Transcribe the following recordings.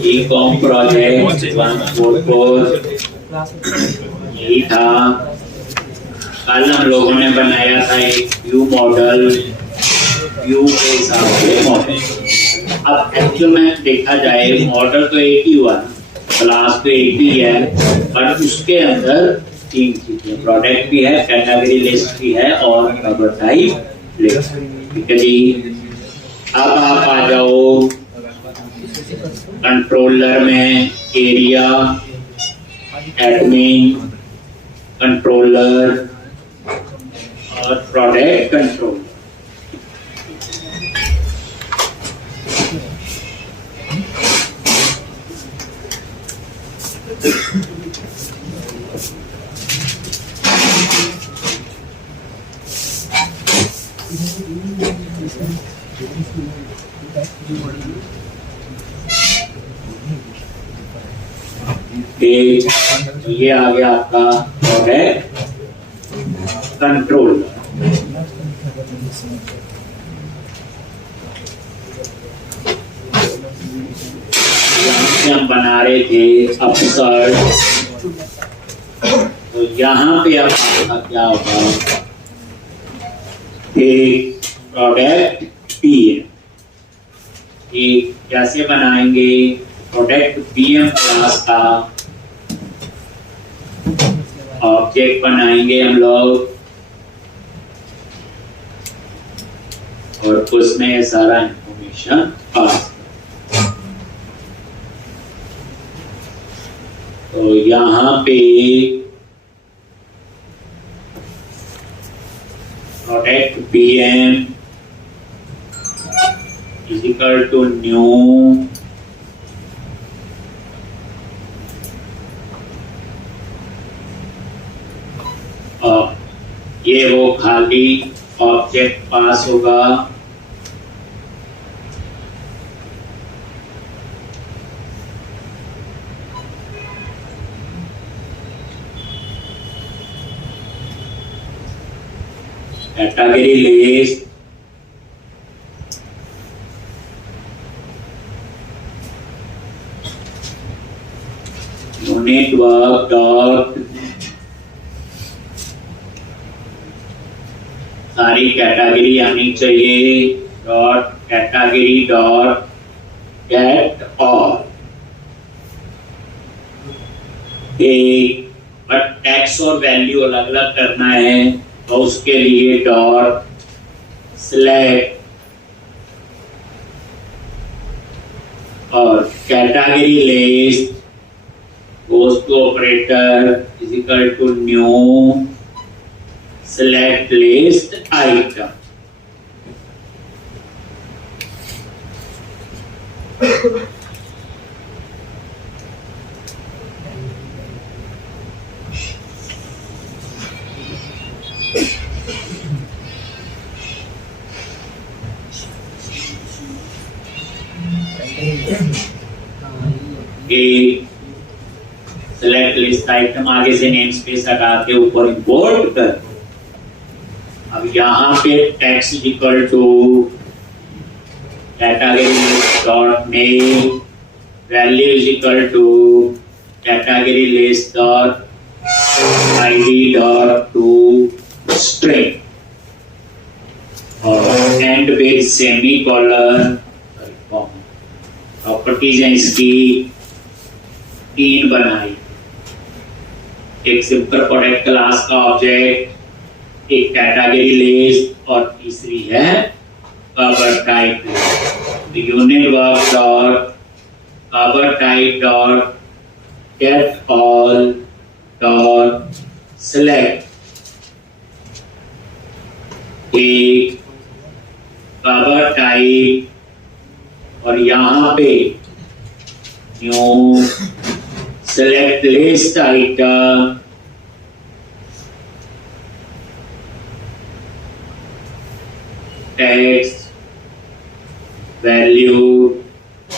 E-com project 144 यही था। कल हम लोगों ने बनाया था एक व्यू मॉडल, व्यू के हिसाब से मॉडल। अब एक्चुअल में देखा जाए मॉडल तो एक ही हुआ, क्लास तो एक ही है, पर उसके अंदर तीन चीजें, प्रोडक्ट भी है, कैटेगरी लिस्ट भी है और कवर टाइप लिस्ट। ठीक है जी। अब आप आ जाओ कंट्रोलर में, एरिया, एडमिन, कंट्रोलर और प्रोडक्ट कंट्रोलर। ये आ गया आपका प्रोडक्ट कंट्रोलर। हम बना रहे थे अपसर्ट, तो यहाँ पे अब आपका क्या होगा, एक प्रोडक्ट पीएम। एक कैसे बनाएंगे, प्रोडक्ट पीएम क्लास का ऑब्जेक्ट बनाएंगे हम लोग और उसमें सारा इंफॉर्मेशन पास। तो यहाँ पे product PM is equal to new ये वो खाली ऑब्जेक्ट पास होगा। Category list, unit work dot सारी कैटेगरी आनी चाहिए, dot category dot get all. But text और वैल्यू अलग अलग करना है, तो उसके लिए डॉट सिलेक्ट और category list goes to operator is equal to new select list item। Select list item आगे से नेम स्पेस हटा के ऊपर इंपोर्ट कर। अब यहाँ पे text is equal to category dot name, value is equal to category list dot ID dot to string और एंड विद सेमीकोलन। प्रॉपर्टीज हैं इसकी तीन बनाई, एक सिंपल प्रोडक्ट क्लास का ऑब्जेक्ट, एक कैटेगरी लिस्ट और तीसरी है cover type list. Unit work dot cover type dot get all dot select एक कवर टाइप और यहाँ पे new select list item text value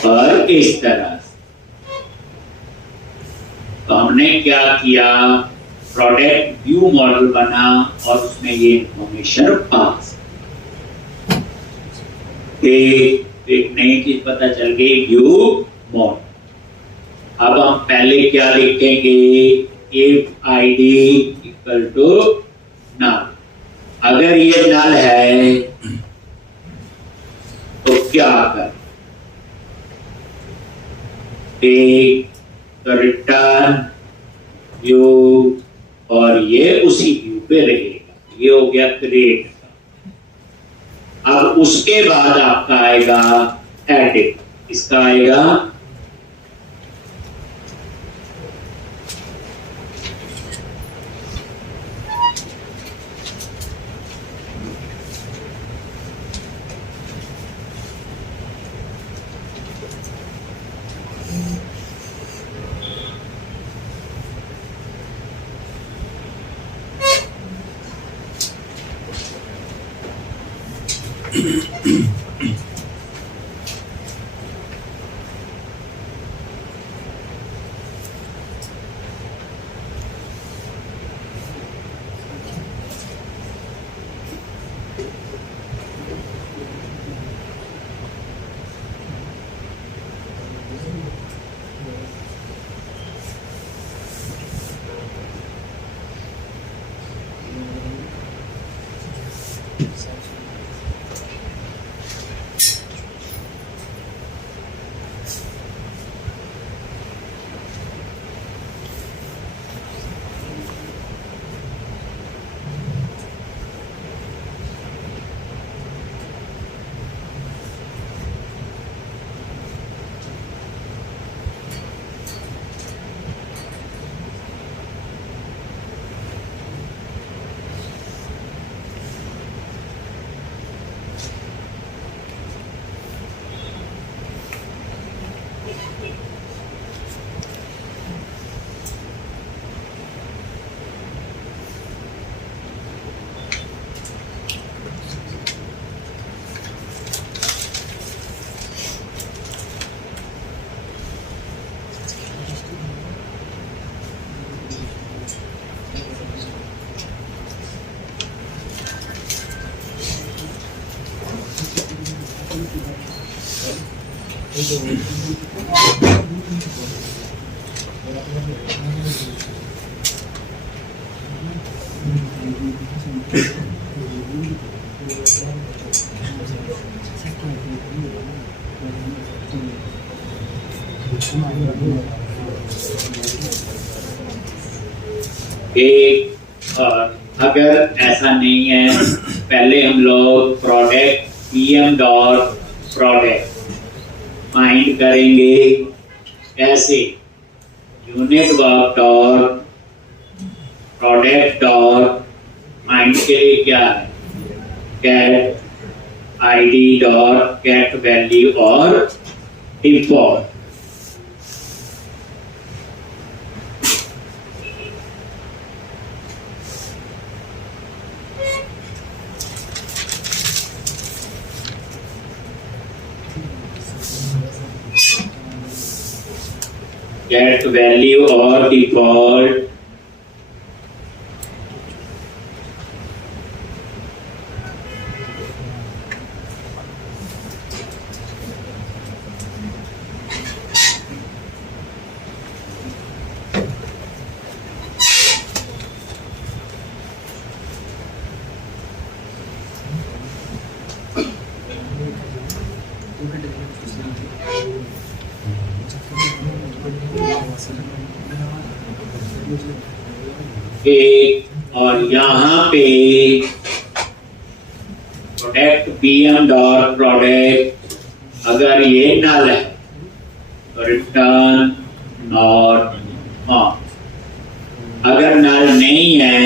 और इस तरह से। तो हमने क्या किया, प्रोडक्ट व्यू मॉडल बना और उसमें ये इंफॉर्मेशन पास। एक नई चीज पता चल गई, व्यू मॉडल। अब हम पहले क्या लिखेंगे, if ID equal to null. अगर ये नल है तो क्या कर, तो रिटर्न व्यू और ये उसी व्यू पे रहेगा। ये हो गया क्रिएट। अब उसके बाद आपका आएगा एडिट। इसका आएगा अगर ऐसा नहीं है, पहले हम लोग product PM dot product find करेंगे। कैसे, unit work dot product dot find के लिए क्या है, get ID dot get value or default. Get value or default और यहाँ पे प्रोडक्ट पीएम डॉट प्रोडक्ट अगर ये नल है तो रिटर्न नॉट ऑन। अगर नल नहीं है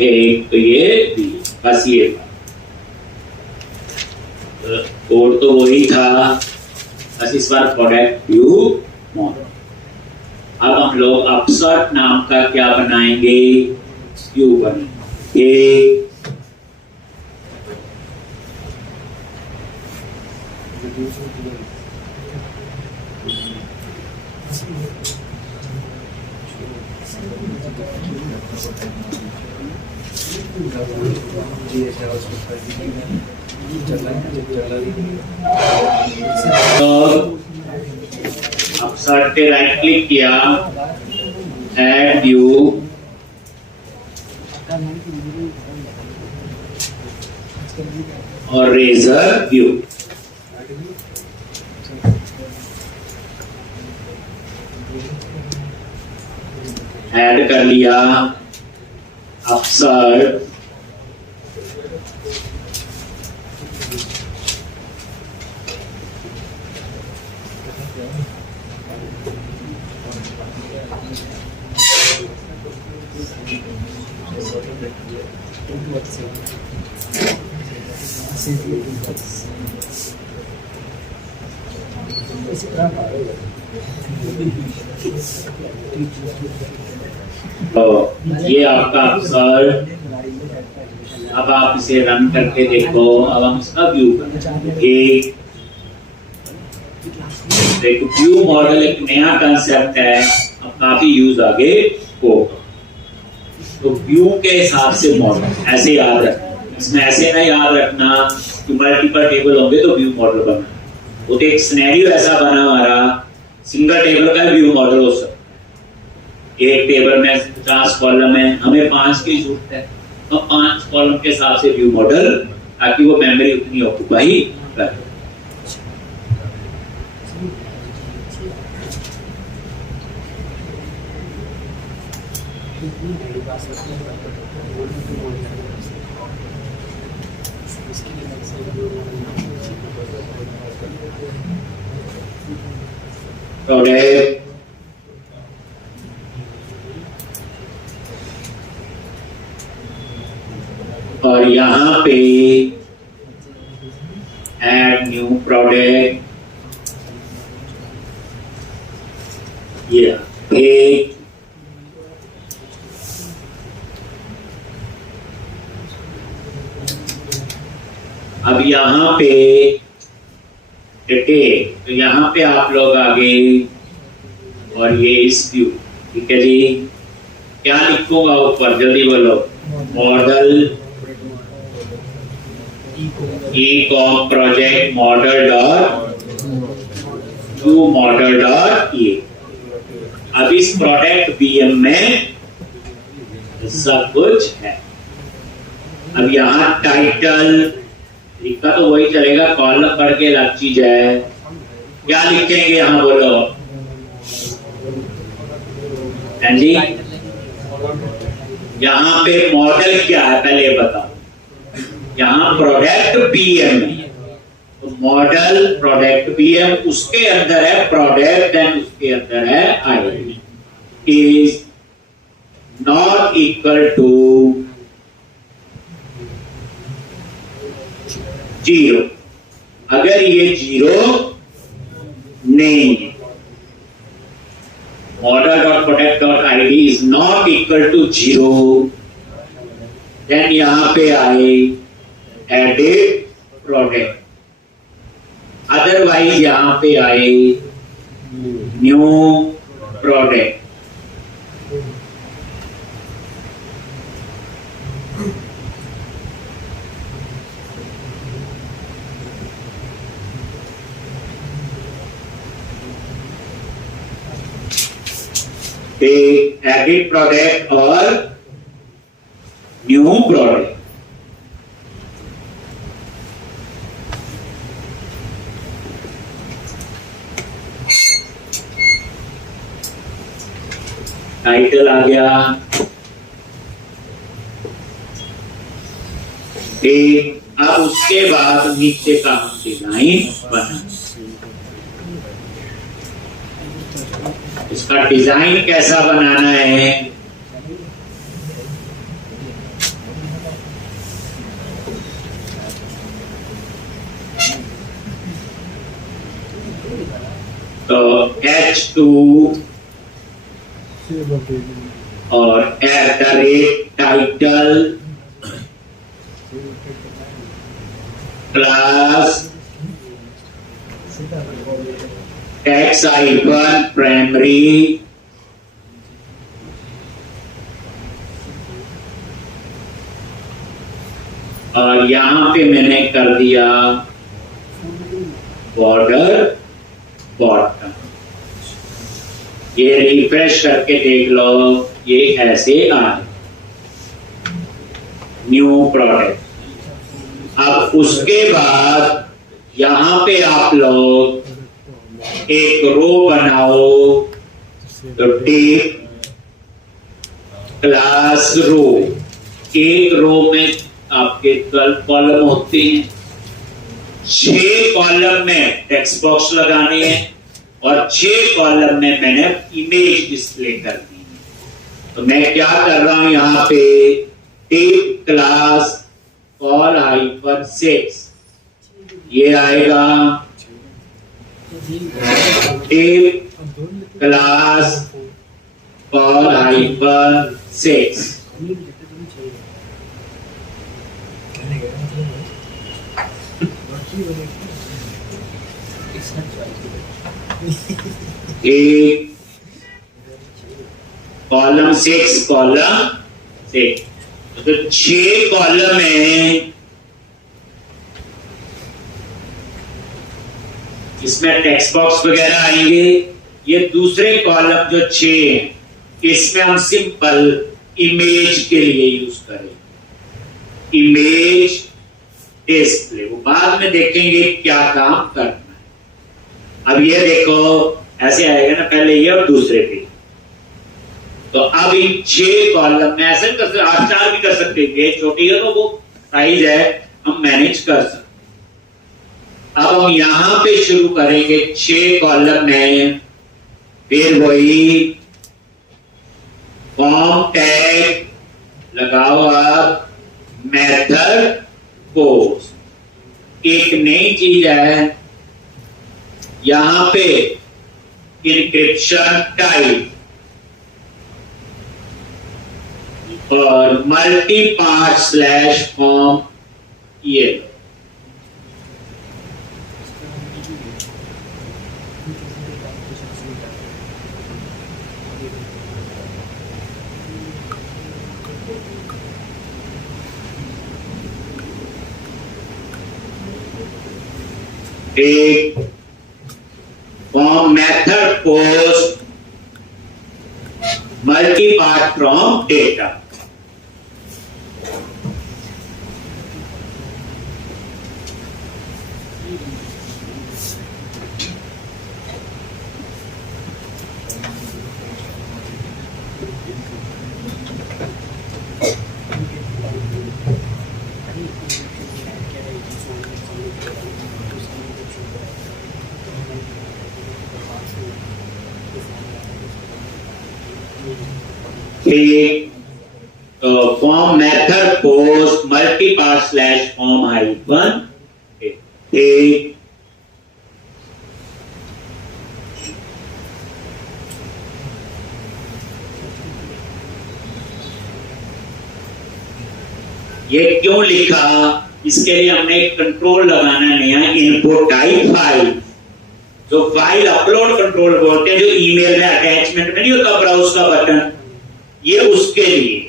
एक तो ये भी, बस ये कोड तो वही था, बस इस बार प्रोडक्ट व्यू मॉडल। अब हम लोग अपसर्ट नाम का क्या बनाएंगे, व्यू बनाएंगे। अब सर्च पे राइट क्लिक किया, ऐड व्यू, और रेजर व्यू। ऐड कर लिया, अब सर्च, तो ये आपका अवसर। अब आप इसे रन करके देखो। अब हम इसका व्यू करें। एक व्यू मॉडल एक नया कंसेप्ट है, अब काफी यूज आगे होगा। तो व्यू के हिसाब से मॉडल ऐसे याद रखना, इसमें ऐसे ना याद रखना कि मल्टीपल टेबल होंगे तो व्यू मॉडल बनना। वो तो एक सिनेरियो ऐसा बना हमारा, सिंगल टेबल का व्यू मॉडल हो सकता है। एक टेबल में 50 कॉलम है, हमें 5 की जरूरत है, तो 5 कॉलम के हिसाब से व्यू मॉडल, ताकि वो मेमोरी उतनी ऑक्यूपाई करे। प्रोडक्ट, और यहाँ पे ऐड न्यू प्रोडक्ट, ये एक अब यहाँ पे डिटेल, तो यहाँ पे आप लोग आगे, और ये इस व्यू, ठीक है जी। क्या लिखूंगा ऊपर, जल्दी बोलो। Model e-com project model dot view model dot ये। अब इस प्रोडक्ट बीएम में सब कुछ है। अब यहाँ टाइटल लिखा तो वही चलेगा, कॉलम पढ़ के अलग चीज है। क्या लिखेंगे यहाँ बोलो जी। यहाँ पे मॉडल क्या है पहले बताओ। यहाँ प्रोडक्ट पीएम है, तो मॉडल प्रोडक्ट पीएम, उसके अंदर है प्रोडक्ट एंड उसके अंदर है ID is not equal to 0। अगर ये 0 नहीं है, model dot product dot ID is not equal to 0, then यहां पे आए एडिट प्रोडक्ट। अदरवाइज यहां पे आए न्यू प्रोडक्ट। एडिट प्रोडक्ट और न्यू प्रोडक्ट। टाइटल आ गया, अब उसके बाद नीचे का हम डिजाइन बना। इसका डिजाइन कैसा बनाना है, तो H2 और @title class tax hyphen primary और यहां पे मैंने कर दिया बॉर्डर बॉटम। ये रिफ्रेश करके देख लो, ये ऐसे आए न्यू प्रोडक्ट। अब उसके बाद यहां पे आप लोग एक रो बनाओ, तो टेप क्लास रो। एक रो में आपके 12 कॉलम होते हैं, 6 कॉलम में टेक्स्ट बॉक्स लगाने हैं और 6 कॉलम में मैंने इमेज डिस्प्ले करनी है। तो मैं क्या कर रहा हूं यहां पे, टेप क्लास कॉल हाइपर 6 ये आएगा, टेप क्लास कॉल हाइपर 6 एक कॉलम 6 कॉलम 6, तो 6 कॉलम में इसमें टेक्स्ट बॉक्स वगैरह आएंगे। ये दूसरे कॉलम जो 6 हैं, इसमें हम सिंपल इमेज के लिए यूज करेंगे, इमेज डिस्प्ले। वो बाद में देखेंगे क्या काम करना है। अब ये देखो ऐसे आएगा ना, पहले ये और दूसरे पे। तो अब इन 6 कॉलम में ऐसे कर सकते, 8-4 भी कर सकते हैं, छोटी है तो वो साइज है, हम मैनेज कर सकते। अब हम यहां पे शुरू करेंगे 6 कॉलम में, फिर वही फॉर्म टैग लगाओ, आप मेथड पोस्ट। एक नई चीज है यहां पे, इंक्रिप्शन टाइप और मल्टी पार्ट स्लैश फॉर्म। ये एक form method post multi part from data. Form method post multi part slash form hyphen एक। ये क्यों लिखा, इसके लिए हमने एक कंट्रोल लगाना नया, इनपुट टाइप फाइल। जो फाइल अपलोड कंट्रोल बोलते हैं, जो ईमेल में अटैचमेंट में नहीं होता ब्राउज का बटन, ये उसके लिए।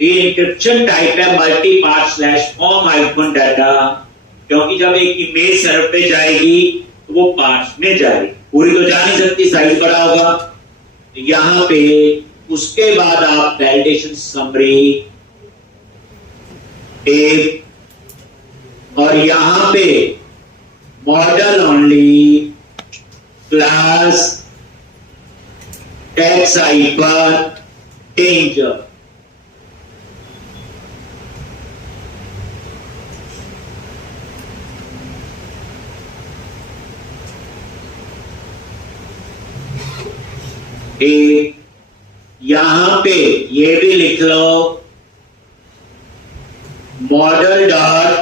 ये इंक्रिप्शन टाइप है multi part slash form hyphen data, क्योंकि जब एक इमेज सर्वर पे जाएगी तो वो पार्ट्स में जाएगी, पूरी तो जा नहीं सकती, साइज बड़ा होगा। तो यहां पे उसके बाद आप वैलिडेशन समरी टेप और यहां पे model only class text hyper danger. यहां पे ये भी लिख लो, model dot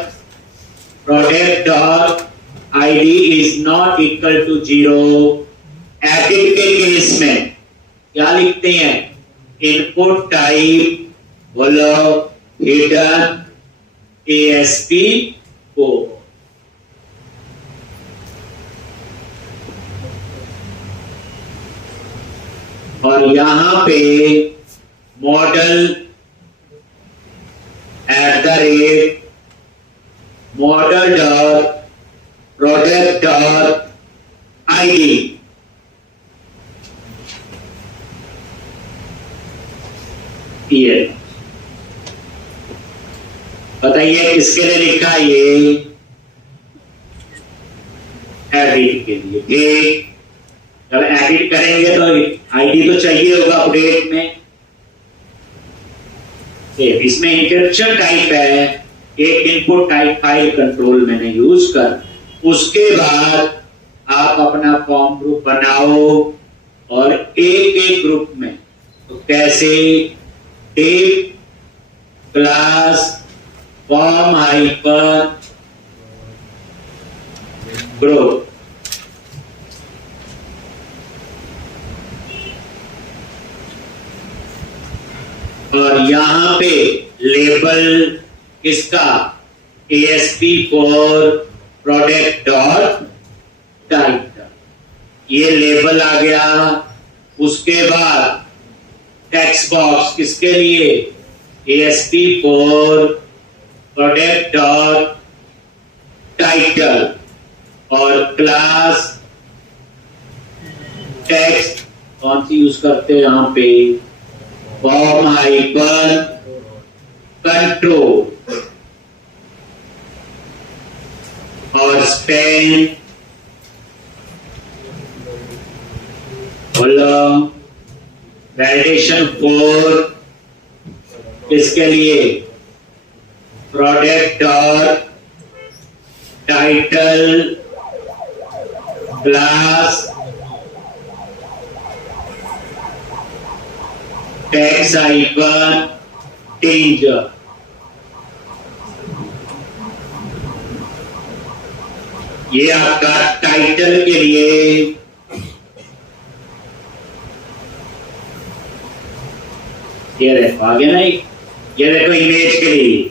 product dot ID is not equal to 0। Edit के केस में क्या लिखते हैं, इनपुट टाइप बोलो हिडन ASP को। और यहां पे मॉडल @ model.product.id। ये बताइए किसके लिए लिखा है ये? एडिट के लिए। ठीक, जब एडिट करेंगे तो आईडी तो चाहिए होगा अपडेट में। इसमें इंक्रिप्शन टाइप है, एक इनपुट टाइप फाइल कंट्रोल मैंने यूज कर, उसके बाद आप अपना फॉर्म ग्रुप बनाओ और एक एक ग्रुप में तो कैसे tape class form hyper group, और यहां पे लेबल किसका? ASP4 प्रोडक्ट डॉट टाइटल, ये लेबल आ गया। उसके बाद टेक्स्ट बॉक्स किसके लिए? ASP4 प्रोडक्ट डॉट टाइटल, और क्लास टेक्स्ट कौन सी यूज करते हैं यहां पे? फॉर्म हाइपर कंट्रोल, और स्पेन वैलिडेशन 4 इसके लिए product dot title class text hyper danger. ये आपका टाइटल के लिए ये देखो आगे नहीं, ये देखो इमेज के लिए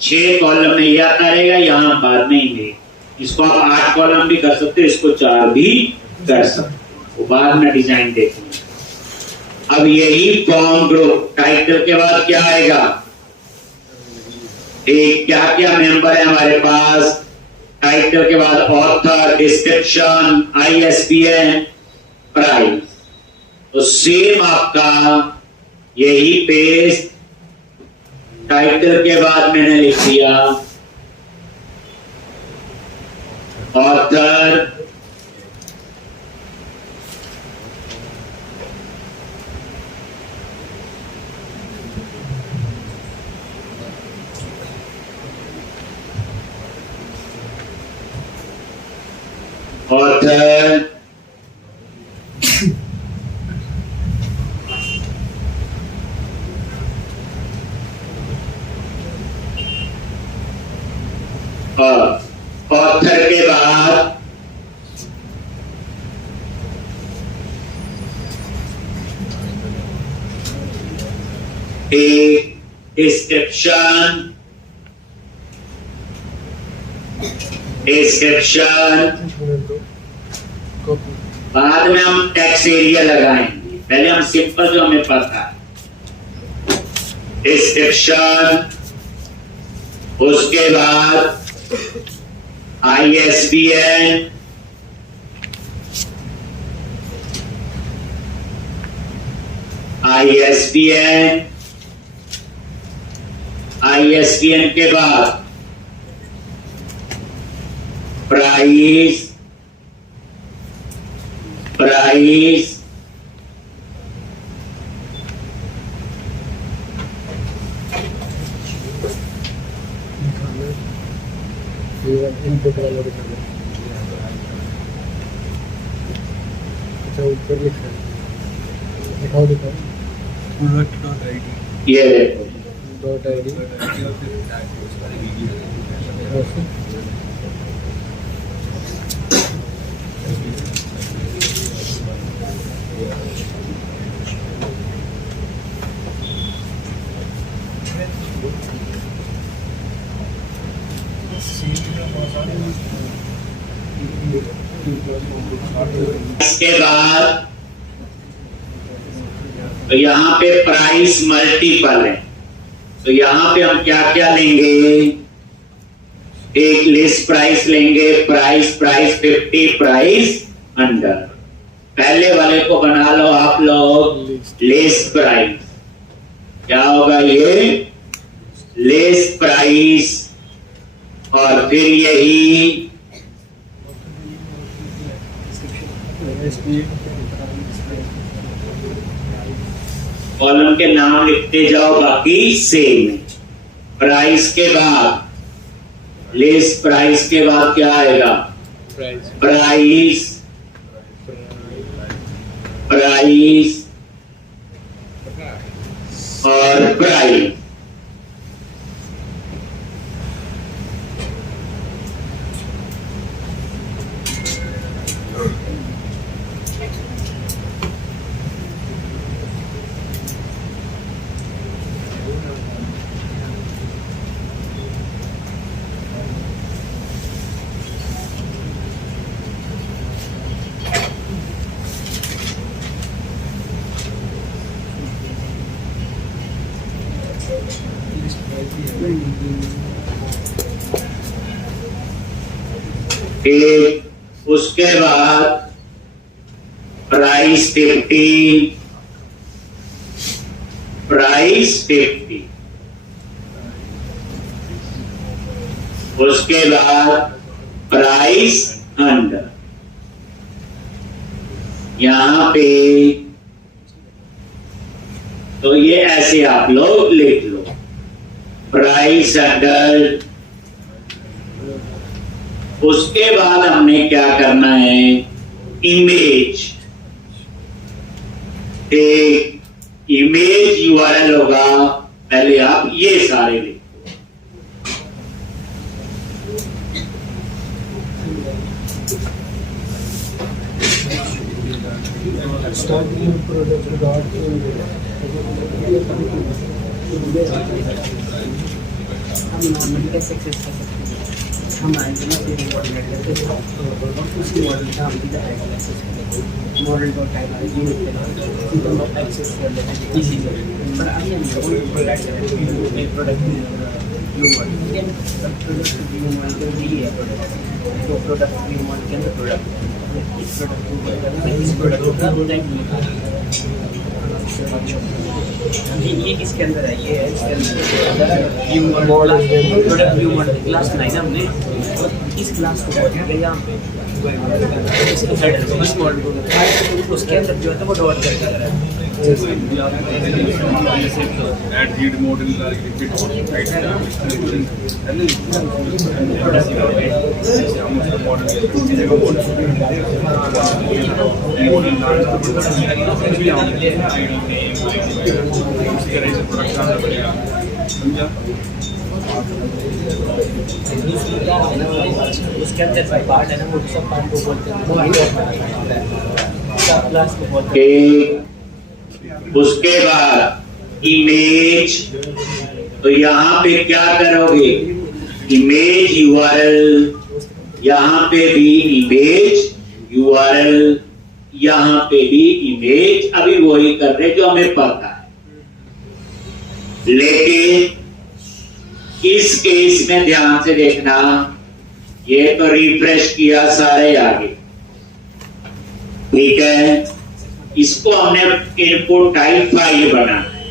6 कॉलम में ये आता रहेगा, यहां बाद में इमेज। इसको आप 8 कॉलम भी कर सकते हो, इसको 4 भी कर सकते हो, वो बाद में डिजाइन देखेंगे। अब यही फॉर्म ग्रुप टाइटल के बाद क्या आएगा? एक क्या क्या मेंबर है हमारे पास? टाइटल के बाद ऑथर, डिस्क्रिप्शन, ISBN, प्राइस। तो सेम आपका यही पेज टाइटल के बाद मैंने लिख दिया ऑथर, ऑथर, और ऑथर के बाद एक डिस्क्रिप्शन, बाद में हम टेक्स्ट एरिया लगाएंगे, पहले हम सिंपल जो हमें पता है डिस्क्रिप्शन, उसके बाद ISBN, ISBN के बाद प्राइस, इनपुट वाला अच्छा ऊपर लिखा है, दिखाओ ये डॉट ID इसके बाद तो यहाँ पे प्राइस मल्टीपल है, तो यहाँ पे हम क्या क्या लेंगे, एक लिस्ट प्राइस लेंगे, प्राइस 50, प्राइस 100। पहले वाले को बना लो आप लोग लिस्ट प्राइस, क्या होगा ये लिस्ट प्राइस, और फिर यही कॉलम के नाम लिखते जाओ, बाकी सेम। प्राइस के बाद लिस्ट प्राइस के बाद क्या आएगा, प्राइस प्राइस और प्राइस। एक उसके बाद प्राइस 50, प्राइस 50, उसके बाद प्राइस 100। यहां पे तो ये ऐसे आप लोग लिख लो, प्राइस 100। उसके बाद हमने क्या करना है, इमेज, एक इमेज यूआरएल होगा, पहले आप ये सारे लिखो। हम आएंगे ना फिर उसी मॉडल का हम इधर मॉडल का टाइप है एक्सेस कर लेते हैं इसी से। पर अभी हम लोगों को product view model product view model के लिए प्रोडक्ट, तो प्रोडक्ट व्यू मॉडल के अंदर प्रोडक्ट, इस प्रोडक्ट का ये किसके अंदर है, ये है इसके अंदर view model, product view model class बनाई ना हमने, इस क्लास को बोलते यहाँ पे इस मॉडल को, उसके अंदर जो है वो डॉट करके add read model repeat right उसके अंदर पार्ट है ना, वो सब पार्ट को बोलते हैं, सब क्लास को बोलते हैं। उसके बाद इमेज, तो यहाँ पे क्या करोगे, इमेज यूआरएल, यहाँ पे भी इमेज यूआरएल, यहाँ पे भी इमेज, अभी वही कर रहे जो हमें पता है। लेकिन इस केस में ध्यान से देखना, ये तो रिफ्रेश किया सारे आगे, ठीक है। इसको हमने इनपुट टाइप फाइल बनाना है,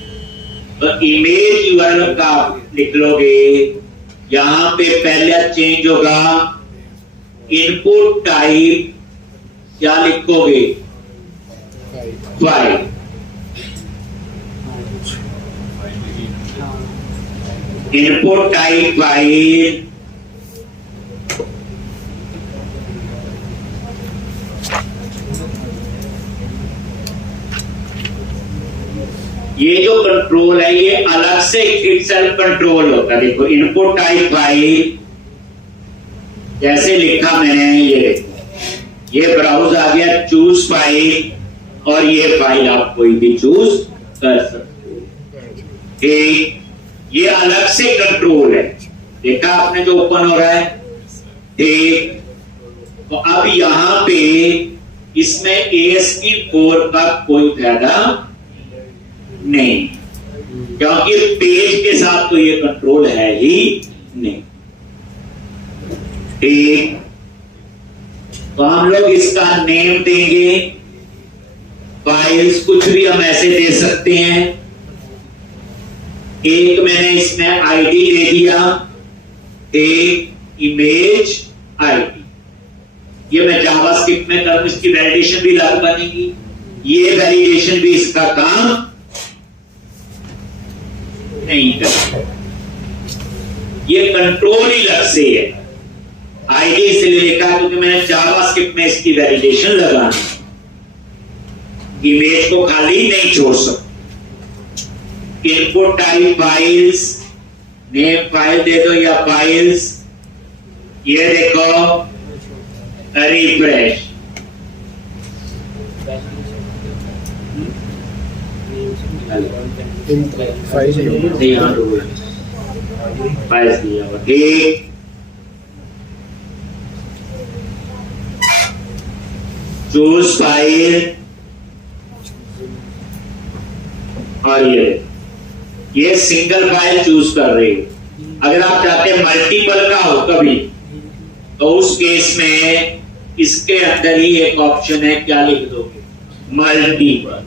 तो इमेज यूआरएल का लिख लोगे, यहां पे पहले चेंज होगा इनपुट टाइप, क्या लिखोगे, फाइल। इनपुट टाइप फाइल, ये जो कंट्रोल है ये अलग से इटसेल्फ कंट्रोल होता है। देखो इनपुट टाइप फाइल जैसे लिखा मैंने, ये ब्राउज आ गया, चूज फाइल, और ये फाइल आप कोई भी चूज कर सकते हो। ठीक, ये अलग से कंट्रोल है, देखा आपने जो ओपन हो रहा है। ठीक, तो अब यहां पे इसमें ASCII 4 का कोई फायदा नहीं, क्योंकि पेज के साथ तो ये कंट्रोल है ही नहीं। ठीक, तो हम लोग इसका नेम देंगे, फाइल्स कुछ भी हम ऐसे दे सकते हैं। एक मैंने इसमें आईडी दे दिया, एक इमेज आईडी, ये मैं जावास्क्रिप्ट में करूं, इसकी वैलिडेशन भी अलग बनेगी, ये वैलिडेशन भी इसका काम नहीं करता, ये कंट्रोल ही अलग से है। आईडी इसलिए लिखा क्योंकि मैंने जावास्क्रिप्ट में इसकी वैलिडेशन लगानी, इमेज को खाली नहीं छोड़ सकते। Input type files, name file दे दो या फाइल्स, ये देखो रिफ्रेश, फाइल्स दिया हुआ, ठीक। चूज फाइल, और ये सिंगल फाइल चूज कर रही हो। अगर आप चाहते हैं मल्टीपल का हो कभी, तो उस केस में इसके अंदर ही एक ऑप्शन है, क्या लिख दोगे, मल्टीपल।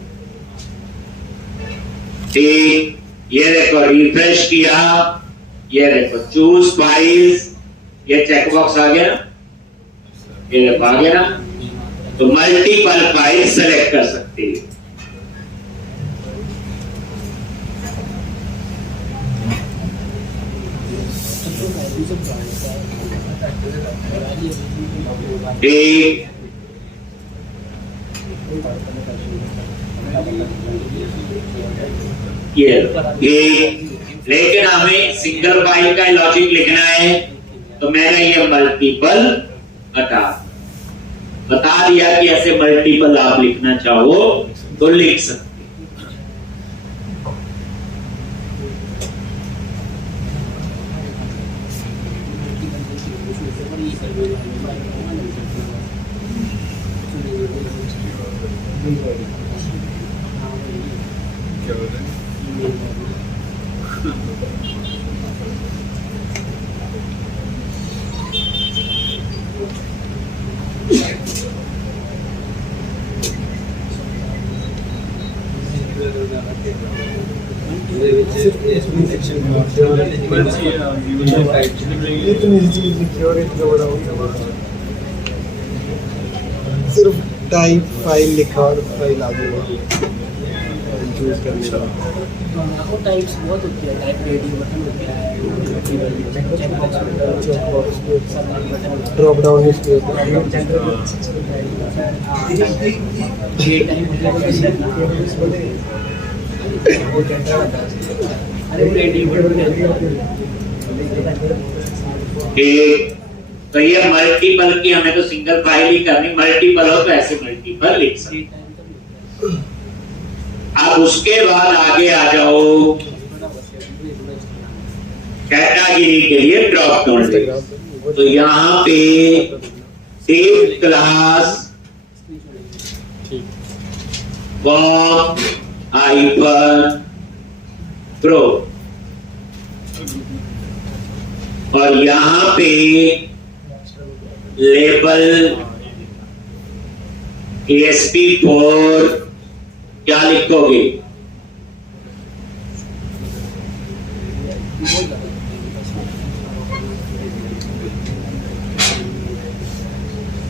ठीक, ये देखो रिफ्रेश किया, ये देखो चूज फाइल्स, ये चेकबॉक्स आ गया ना, ये देखो आ गया ना, तो मल्टीपल फाइल सेलेक्ट कर सकते हैं। ठीक, ये लेकिन हमें सिंगल फाइल का लॉजिक लिखना है, तो मैंने ये मल्टीपल हटा बता दिया कि ऐसे मल्टीपल आप लिखना चाहो तो लिख सकते। क्या बोल रहे सिर्फ टाइप फाइल लिखा और फाइल आ गई चूज करने का। वो टाइप्स बहुत होती है, टाइप रेडियो बटन हो गया है, ड्रॉप डाउन लिस्ट होता है। तो ये मल्टीपल की हमें तो सिंगल फाइल ही करनी, मल्टीपल हो तो ऐसे मल्टीपल लिख सकते। अब उसके बाद आगे आ जाओ, कैटेगरी के लिए ड्रॉप डाउन लिस्ट। तो यहाँ पे tape class com hyper pro, और यहाँ पे लेबल ASP4 क्या लिखोगे,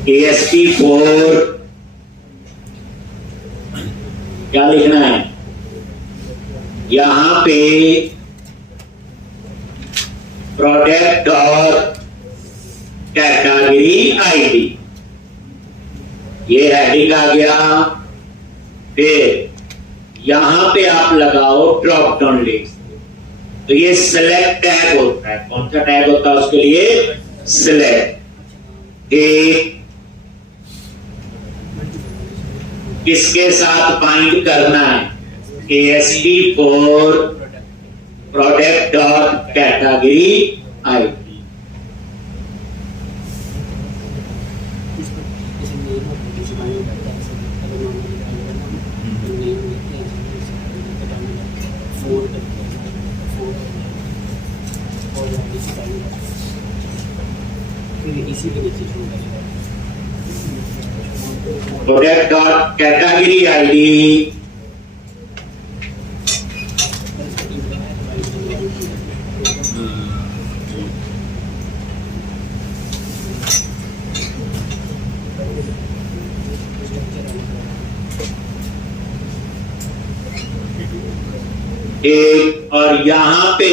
ASP4 क्या लिखना है, यहां पे प्रोडक्ट और कैटेगरी आईडी, ये हेडिंग आ गया। फिर यहां पे आप लगाओ ड्रॉप डाउन लिस्ट, तो ये सिलेक्ट टैग होता है। कौन सा टैग होता है उसके लिए, सिलेक्ट। किसके साथ बाइंड करना है, ASP4 product dot category ID. फिर इसी के नीचे शुरू करेंगे। प्रोडक्ट डॉट कैटेगरी आईडी एक, और यहां पे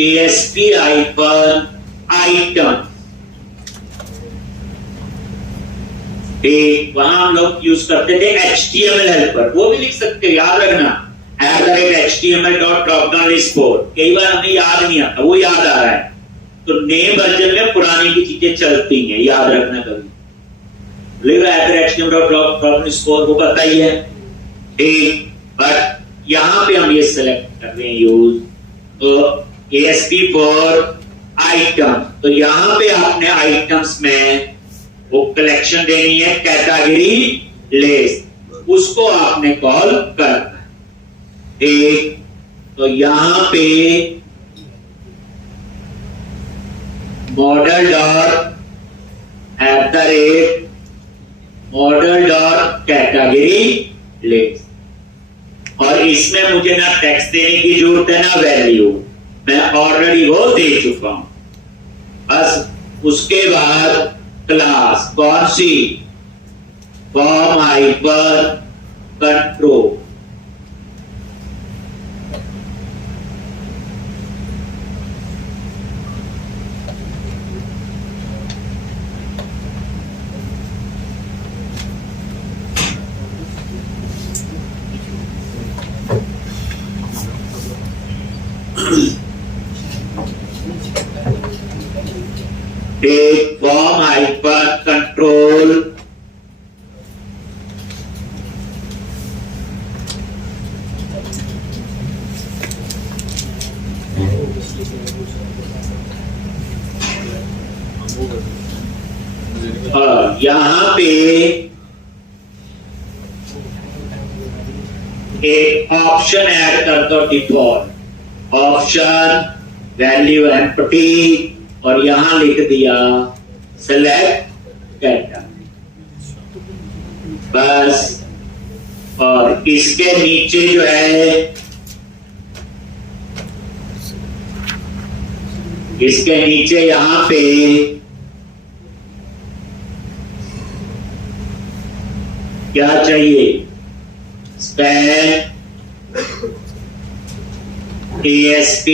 ASPI पर आइटम एक, वहां हम लोग यूज करते थे HTML हेल्पर, वो भी लिख सकते हो, याद रखना @HTML drop down list code. कई बार हमें याद नहीं आता, वो याद आ रहा है तो नए वर्जन में पुरानी की चीजें चलती हैं, याद रखना कभी लेगा HTML drop down list code, वो पता ही है। एक, बट यहां पे हम ये सेलेक्ट कर रहे हैं यूज तो ASP फॉर आइटम, तो यहां पे आपने आइटम्स में वो कलेक्शन देनी है कैटेगरी लिस्ट, उसको आपने कॉल करना है। एक, तो यहां पे मॉडल डॉट कैटेगरी लिस्ट, और इसमें मुझे ना टेक्स्ट देने की जरूरत है ना वैल्यू, मैं ऑलरेडी वो दे चुका हूं। बस उसके बाद क्लास कौन सी, फॉर्म हाइपर कंट्रोल, एक फॉर्म हाइपर कंट्रोल और यहां पे एक ऑप्शन ऐड कर दो, डिफॉल्ट ऑप्शन वैल्यू एम्प्टी, और यहां लिख दिया सेलेक्ट कैटेगरी, बस। और इसके नीचे जो है, इसके नीचे यहां पे क्या चाहिए, स्पैन ASP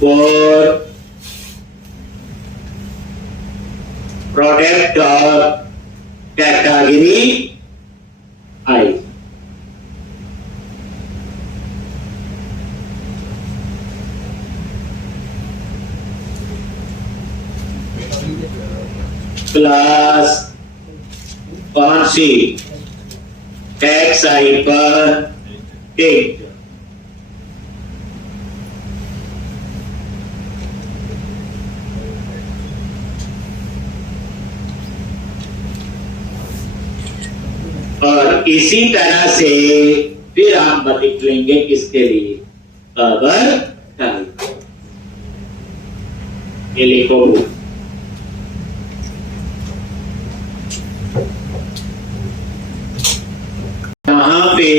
फॉर प्रोडक्ट और कैटेगरी आई, क्लास कौन सी, टैक्स आई पर टेक, और इसी तरह से फिर हम लिख लेंगे किसके लिए, कवर टाइप, ये लिखो। यहां पे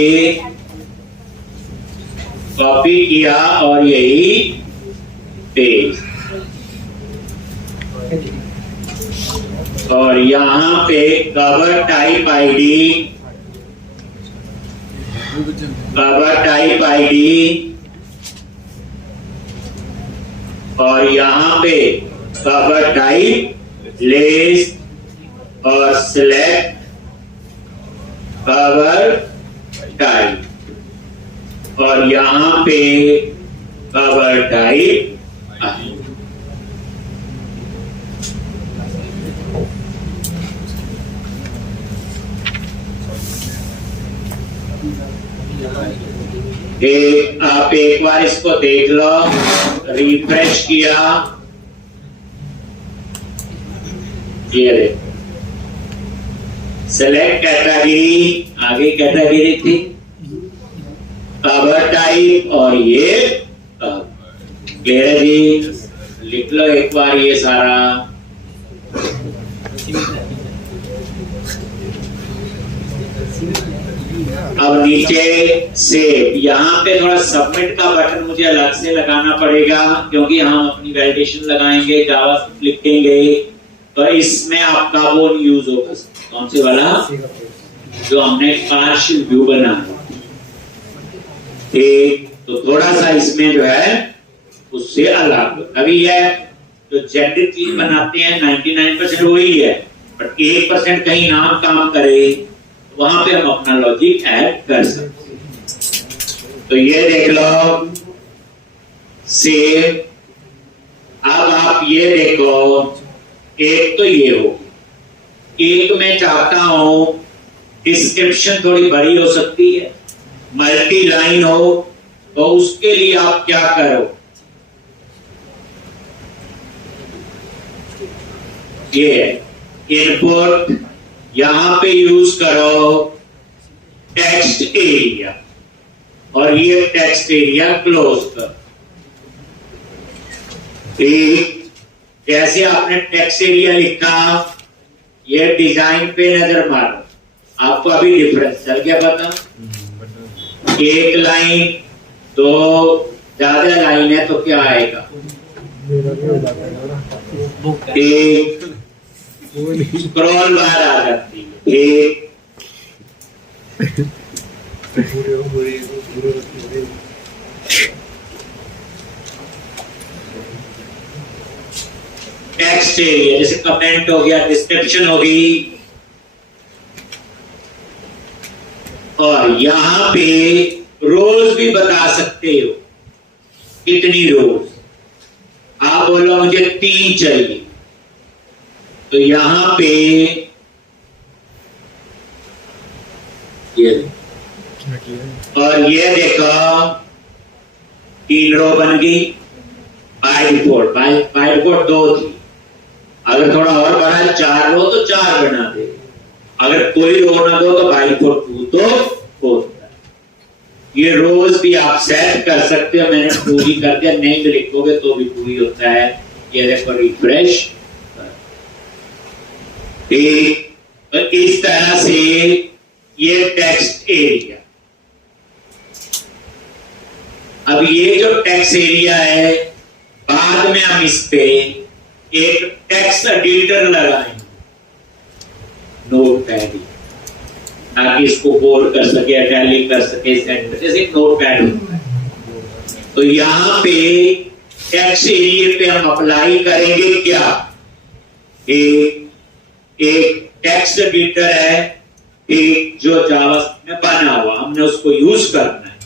कॉपी किया और यही पेस्ट, और यहां पे कवर टाइप आईडी, और यहां पे कवर टाइप लिस्ट और सिलेक्ट कवर टाइप, और यहां पे कवर टाइप आप एक बार इसको देख लो, रिफ्रेश किया, ये देखो सेलेक्ट कैटेगरी, आगे कैटेगरी थी कवर टाइप, और ये कवर। क्लियर है जी? लिख लो एक बार ये सारा। अब नीचे से यहाँ पे थोड़ा सबमिट का बटन मुझे अलग से लगाना पड़ेगा, क्योंकि हम अपनी वैलिडेशन लगाएंगे, जावास्क्रिप्ट लिखेंगे, तो इसमें आपका वो यूज होगा। कौन से वाला? जो हमने पार्शियल व्यू बनाया। ठीक, तो थोड़ा सा इसमें जो है उससे अलग। अभी यह जो जेनरिक चीज बनाते हैं 99% वही है, बट 1% कहीं नाम काम करे, वहां पे हम अपना लॉजिक ऐड कर सकते हैं। तो ये देख लो सेव। अब आप ये देखो, एक तो ये हो, एक मैं चाहता हूं डिस्क्रिप्शन थोड़ी बड़ी हो सकती है, मल्टी लाइन हो, तो उसके लिए आप क्या करो, ये इनपुट यहां पे यूज करो टेक्स्ट एरिया, और ये टेक्स्ट एरिया क्लोज कर। ठीक, जैसे आपने टेक्स्ट एरिया लिखा, ये डिजाइन पे नजर मारो, आपको अभी डिफरेंस चल गया पता? एक लाइन, दो, ज्यादा लाइन है तो क्या आएगा? एक स्क्रॉल बार आ जाती है, एक टेक्स्ट एरिया, जैसे कमेंट हो गया, डिस्क्रिप्शन हो गई, और यहां पे रोज भी बता सकते हो कितनी रोज। आप बोलो मुझे 3 चाहिए, तो यहां पे ये, और ये देखो 3 रो बन गई बाय डिफॉल्ट। बाय डिफॉल्ट 2 थी, अगर थोड़ा और बढ़ा 4 रो तो 4 बना दे, अगर कोई रो ना दो तो बाय डिफॉल्ट 2 तो 4। ये रोज भी आप सेट कर सकते हो, मैंने पूरी कर दिया, नहीं भी लिखोगे तो भी पूरी होता है। ये देखो रिफ्रेश, तो इस तरह से ये टेक्स्ट एरिया। अब ये जो टेक्स्ट एरिया है, बाद में हम इस पे एक टेक्स्ट एडिटर लगाएंगे, नोट पैड, ताकि इसको बोल्ड कर सके, इटैलिक कर सके, सेंटर, जैसे एक नोट पैड होता है। तो यहां पे टेक्स्ट एरिया पे हम अप्लाई करेंगे क्या? एक टेक्स्ट एडिटर है, एक जो जावास्क्रिप्ट में बना हुआ, हमने उसको यूज करना है।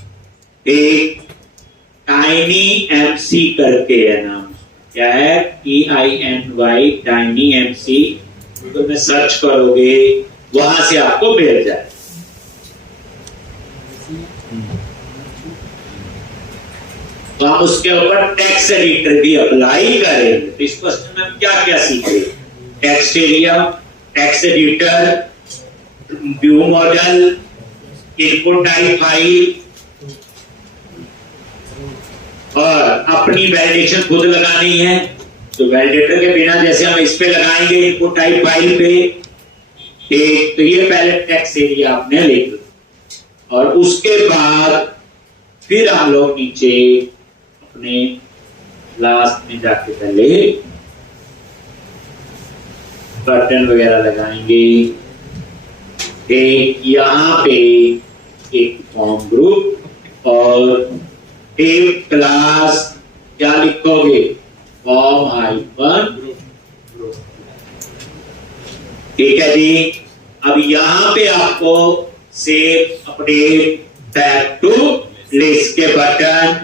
एक TinyMC करके है नाम, क्या है? TINY, TinyMC। तो मैं सर्च करोगे, वहां से आपको मिल जाए। तो हम उसके ऊपर टेक्स्ट एडिटर भी अप्लाई करेंगे। तो इस क्वेश्चन में हम क्या क्या सीखे? Text area, text editor, view model, input type file, और अपनी वैलिडेशन खुद लगानी है। तो वैलिडेटर के बिना जैसे हम इस पे लगाएंगे इनपुट टाइप फाइल पे, एक तो ये पहले टेक्स्ट एरिया आपने लिख लो, और उसके बाद फिर हम लोग नीचे अपने लास्ट में जाके पहले बटन वगैरह लगाएंगे। एक यहां पे एक फॉर्म ग्रुप, और एक क्लास क्या लिखोगे? Form hyphen. ठीक है जी। अब यहां पे आपको save update back to list के बटन,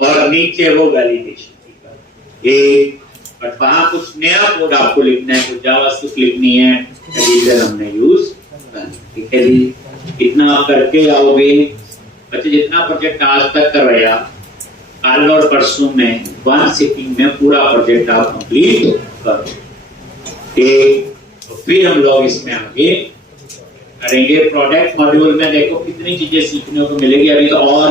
और नीचे वो वैलिडेशन एक, बट वहां कुछ नया कोड आपको लिखना है, कुछ जावास्क्रिप्ट लिखनी है, एडिटर हमने यूज करना। ठीक है जी, इतना आप करके आओगे। बच्चे जितना प्रोजेक्ट आज तक करवाया, कल और परसों में 1 सिटिंग में पूरा प्रोजेक्ट आप कंप्लीट करो। ठीक, तो फिर हम लोग इसमें आगे करेंगे। प्रोडक्ट मॉड्यूल में देखो कितनी चीजें सीखने को मिलेगी, अभी तो और